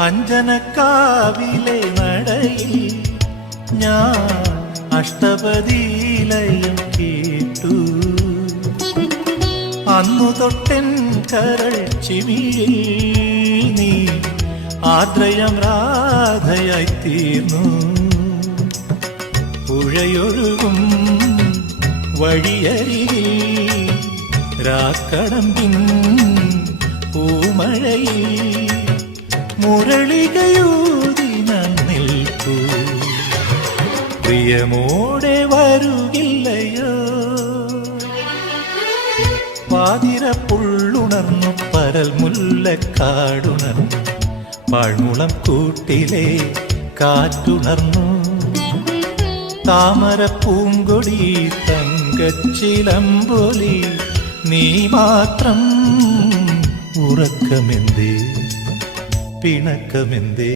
അഞ്ജനക്കാവിലെ നടയിൽ ഞാൻ അഷ്ടപതിലയം കേട്ടു. അന്നു തൊട്ടൻ കരൾ ചിമിയിൽ നീ ആദ്രയം രാധയായി തീർന്നു. പുഴയൊഴുകും വഴിയരികിൽ രാക്കടമ്പിൻ പൂമഴയിൽ മുരളികയൂതി നിൽക്കൂ. പ്രിയമോടെ വരുകില്ലയോ? പാതിരപ്പുള്ളുണർന്നു പരൽ മുല്ലക്കാടുണർന്നു. പാഴ്മുളം കൂട്ടിലെ കാറ്റുണർന്നു. താമര പൂങ്കൊടി തങ്കച്ചിലമ്പൊലി നീ മാത്രം. ഉറക്കമെന്തേ പിണക്കമെന്തേ?